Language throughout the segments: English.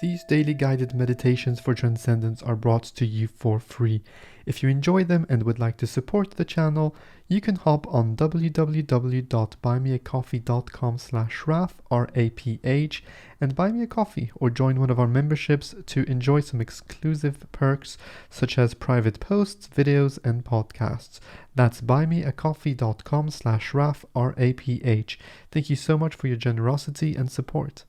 These daily guided meditations for transcendence are brought to you for free. If you enjoy them and would like to support the channel, you can hop on www.buymeacoffee.com/Raph, R-A-P-H, and buy me a coffee or join one of our memberships to enjoy some exclusive perks such as private posts, videos, and podcasts. That's buymeacoffee.com/Raph, R-A-P-H. Thank you so much for your generosity and support.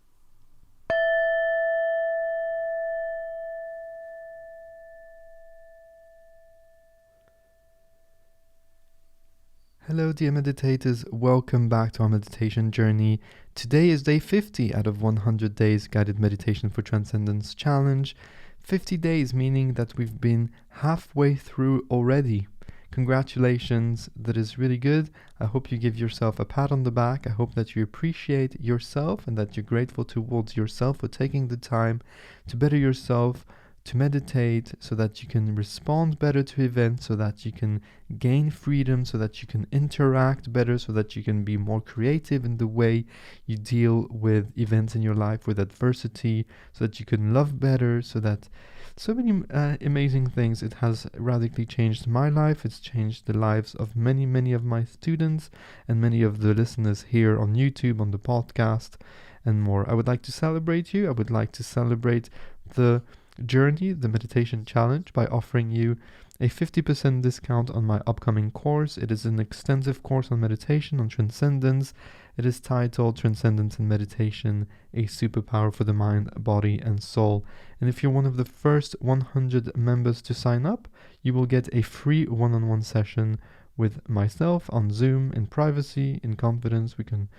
Hello dear meditators, welcome back to our meditation journey. Today is day 50 out of 100 days guided meditation for transcendence challenge. 50 days meaning that we've been halfway through already. Congratulations, that is really good. I hope you give yourself a pat on the back. I hope that you appreciate yourself and that you're grateful towards yourself for taking the time to better yourself, to meditate so that you can respond better to events, so that you can gain freedom, so that you can interact better, so that you can be more creative in the way you deal with events in your life, with adversity, so that you can love better, so that so many amazing things. It has radically changed my life. It's changed the lives of many of my students and many of the listeners here on YouTube, on the podcast, and more. I would like to celebrate you. I would like to celebrate the journey, the meditation challenge, by offering you a 50% discount on my upcoming course. It is an extensive course on meditation, on transcendence. It is titled Transcendence Meditation, a superpower for the mind, body, and soul. And if you're one of the first 100 members to sign up, you will get a free one-on-one session with myself on Zoom in privacy, in confidence. We can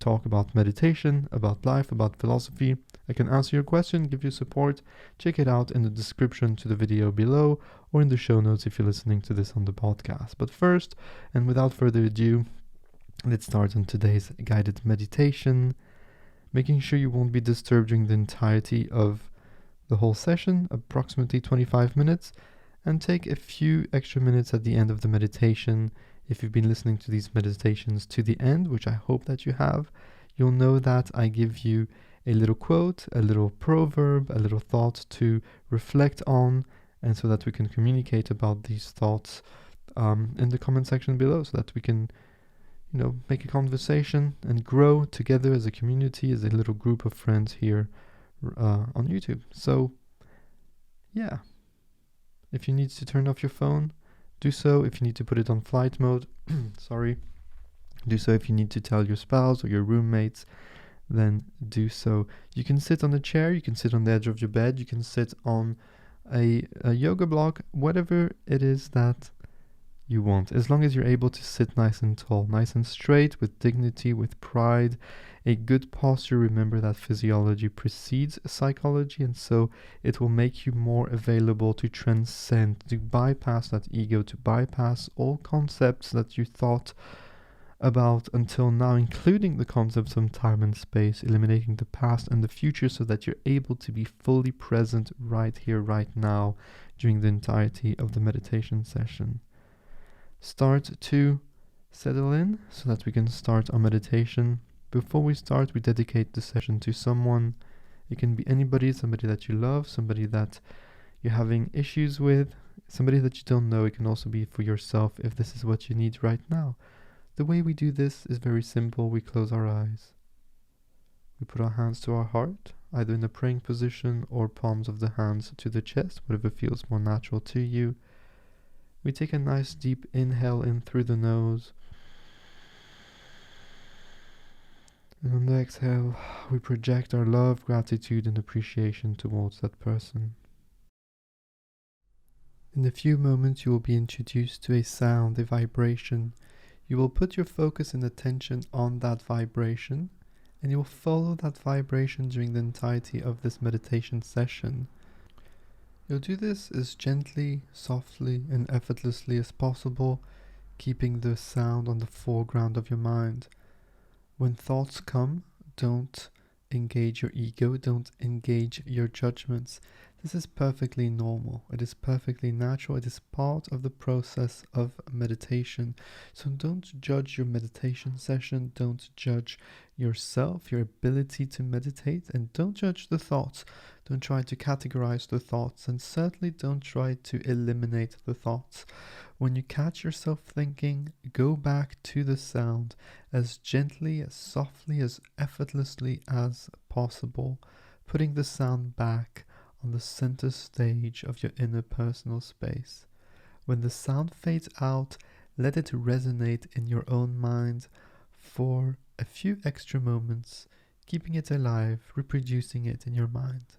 talk about meditation, about life, about philosophy. I can answer your question, give you support. Check it out in the description to the video below or in the show notes if you're listening to this on the podcast. But first, and without further ado, let's start on today's guided meditation, making sure you won't be disturbed during the entirety of the whole session, approximately 25 minutes, and take a few extra minutes at the end of the meditation. If you've been listening to these meditations to the end, which I hope that you have, you'll know that I give you a little quote, a little proverb, a little thought to reflect on, and so that we can communicate about these thoughts in the comment section below, so that we can, make a conversation and grow together as a community, as a little group of friends here on YouTube. So, yeah, if you need to turn off your phone, do so. If you need to put it on flight mode, do so. If you need to tell your spouse or your roommates, then do so. You can sit on a chair, you can sit on the edge of your bed, you can sit on a yoga block, whatever it is that you want, as long as you're able to sit nice and tall, nice and straight, with dignity, with pride, a good posture. Remember that physiology precedes psychology, and so it will make you more available to transcend, to bypass that ego, to bypass all concepts that you thought about until now, including the concepts of time and space, eliminating the past and the future, so that you're able to be fully present right here, right now, during the entirety of the meditation session. Start to settle in so that we can start our meditation. Before we start, we dedicate the session to someone. It can be anybody, somebody that you love, somebody that you're having issues with, somebody that you don't know. It can also be for yourself if this is what you need right now. The way we do this is very simple. We close our eyes. We put our hands to our heart, either in a praying position or palms of the hands to the chest, whatever feels more natural to you. We take a nice deep inhale in through the nose. And on the exhale, we project our love, gratitude, and appreciation towards that person. In a few moments, you will be introduced to a sound, a vibration. You will put your focus and attention on that vibration, and you will follow that vibration during the entirety of this meditation session. You'll do this as gently, softly, and effortlessly as possible, keeping the sound on the foreground of your mind. When thoughts come, don't engage your ego, don't engage your judgments. This is perfectly normal. It is perfectly natural. It is part of the process of meditation. So don't judge your meditation session. Don't judge yourself, your ability to meditate, and don't judge the thoughts. Don't try to categorize the thoughts, and certainly don't try to eliminate the thoughts. When you catch yourself thinking, go back to the sound as gently, as softly, as effortlessly as possible, putting the sound back on the center stage of your inner personal space. When the sound fades out, let it resonate in your own mind for a few extra moments, keeping it alive, reproducing it in your mind.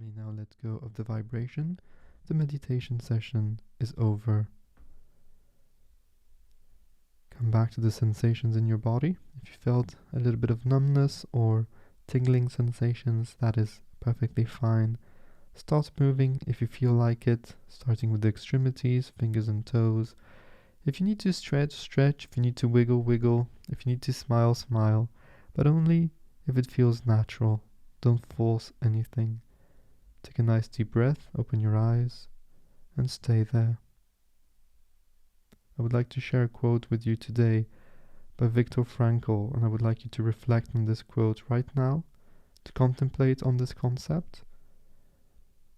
may now let go of the vibration. The meditation session is over. Come back to the sensations in your body. If you felt a little bit of numbness or tingling sensations, that is perfectly fine. Start moving if you feel like it, starting with the extremities, fingers and toes. If you need to stretch, stretch. If you need to wiggle, wiggle. If you need to smile, smile. But only if it feels natural. Don't force anything. Take a nice deep breath, open your eyes, and stay there. I would like to share a quote with you today by Viktor Frankl, and I would like you to reflect on this quote right now, to contemplate on this concept,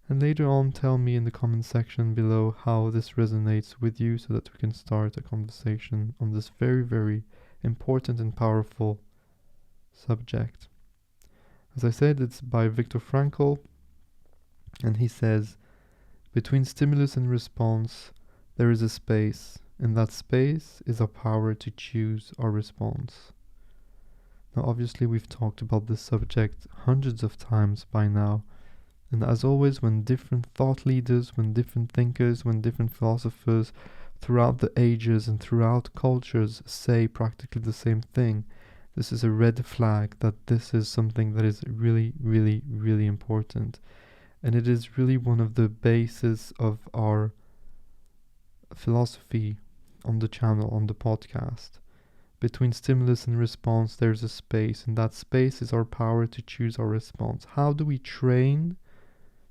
and later on tell me in the comment section below how this resonates with you so that we can start a conversation on this very, very important and powerful subject. As I said, it's by Viktor Frankl, and he says, between stimulus and response, there is a space. In that space is our power to choose our response. Now, obviously, we've talked about this subject hundreds of times by now. And as always, when different thought leaders, when different thinkers, when different philosophers throughout the ages and throughout cultures say practically the same thing, this is a red flag that this is something that is really, really, really important. And it is really one of the bases of our philosophy on the channel, on the podcast. Between stimulus and response, there's a space, and that space is our power to choose our response. How do we train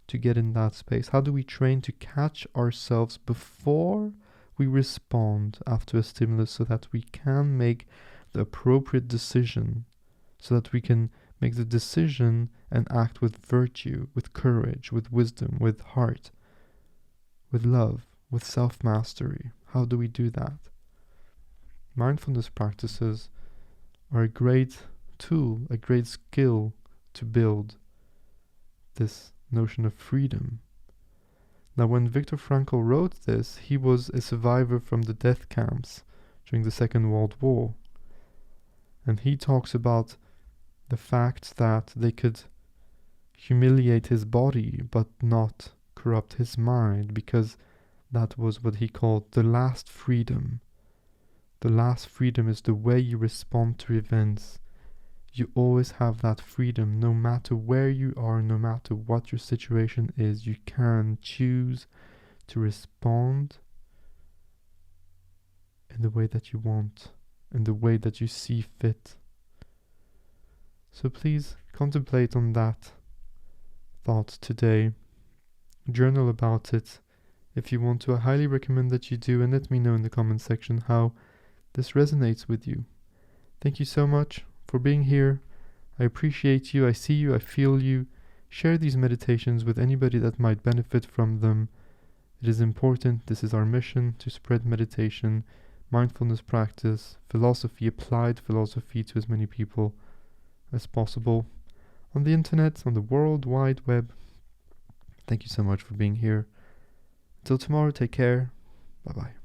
to get in that space? How do we train to catch ourselves before we respond after a stimulus so that we can make the appropriate decision, so that we can make the decision and act with virtue, with courage, with wisdom, with heart, with love, with self-mastery? How do we do that? Mindfulness practices are a great tool, a great skill to build this notion of freedom. Now, when Viktor Frankl wrote this, he was a survivor from the death camps during the Second World War. And he talks about the fact that they could humiliate his body but not corrupt his mind, because that was what he called the last freedom. The last freedom is the way you respond to events. You always have that freedom, no matter where you are, no matter what your situation is. You can choose to respond in the way that you want, in the way that you see fit. So please contemplate on that thought today. Journal about it. If you want to, I highly recommend that you do, and let me know in the comment section how this resonates with you. Thank you so much for being here. I appreciate you. I see you. I feel you. Share these meditations with anybody that might benefit from them. It is important. This is our mission, to spread meditation, mindfulness practice, philosophy, applied philosophy to as many people as possible on the internet, on the World Wide Web. Thank you so much for being here. Until tomorrow, take care. Bye-bye.